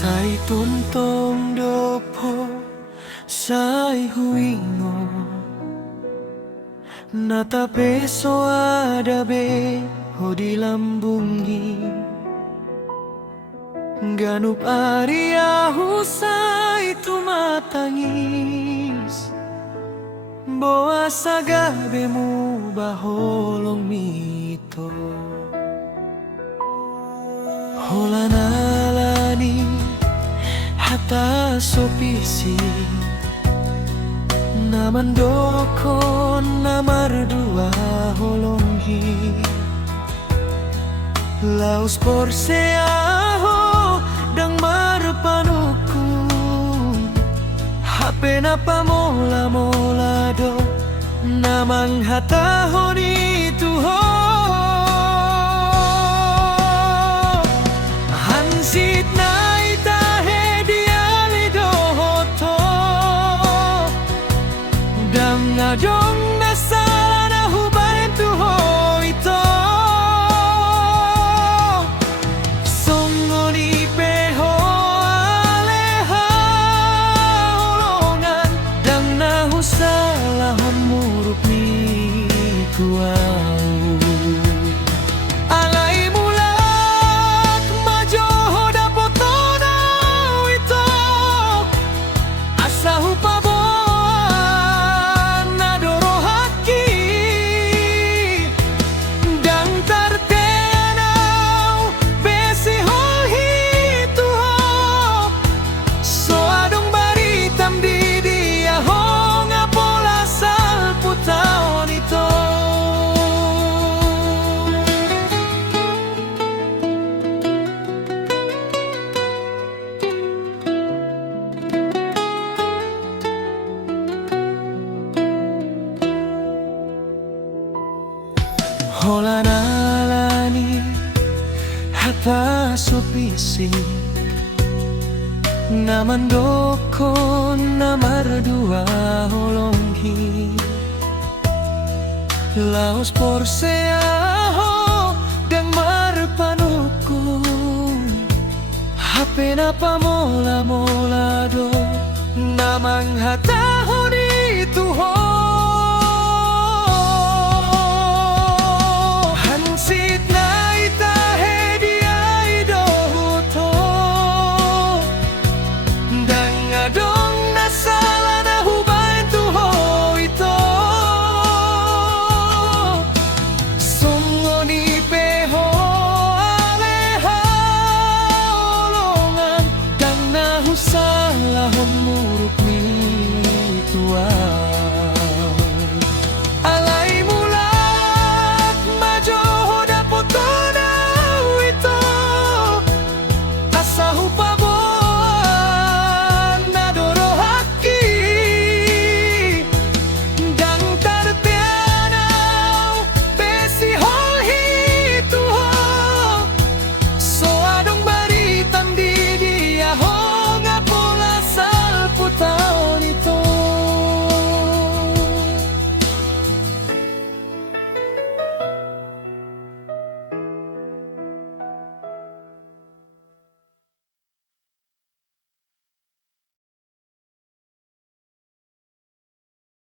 Sai tuntong dopo, sai huingo natapeso adabe ho dilambungi ganup ariahu sai tumatangis boa sagabemu baholong mito holanalani hata sopisi naman dokon namar dua holonghi laus porse aho dang marpanuku hape napa mola mola do namang hata honi tuho hansit na itahe diali dohoto dang adong nasala na hubarin tuho ito songoni peho aleha holongan dang nahusala homurup ni kuau alai mulat majoho dapotona ito asa hupaboan nadoro haki dang tarteanaw besi hol hituho so adong baritam di dia ho nga pola salputaon ito holanalani hata sopisi naman dokon namar dua holonghi laos porse aho dang marpanuku hape napa mola mola do namang hata honi tuho